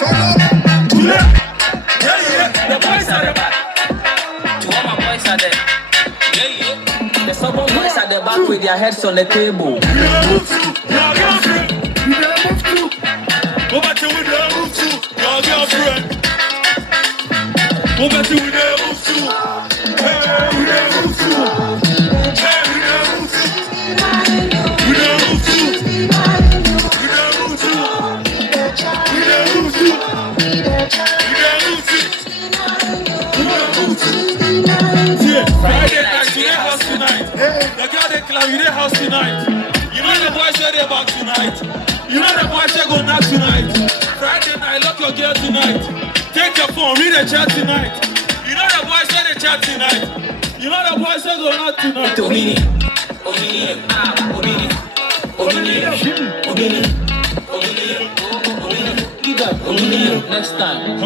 The boys are the back. To all my boys are there. The stubborn boys at the back with their heads on the table. Go back to with the move to your girlfriend. Go back to with the move to. Hey, with the move to. Hey, with the move to. With the move to. With the move to. With the move to. Yeah, Friday night, you there house tonight. The girl they club, you there house tonight. You know the boys where they back tonight. You know the boys they go knock tonight. Friday night, lock your girl tonight. Take your phone, read the chat tonight. You know the boys where they chat tonight. You know the boys they go knock tonight. Omini. Next time.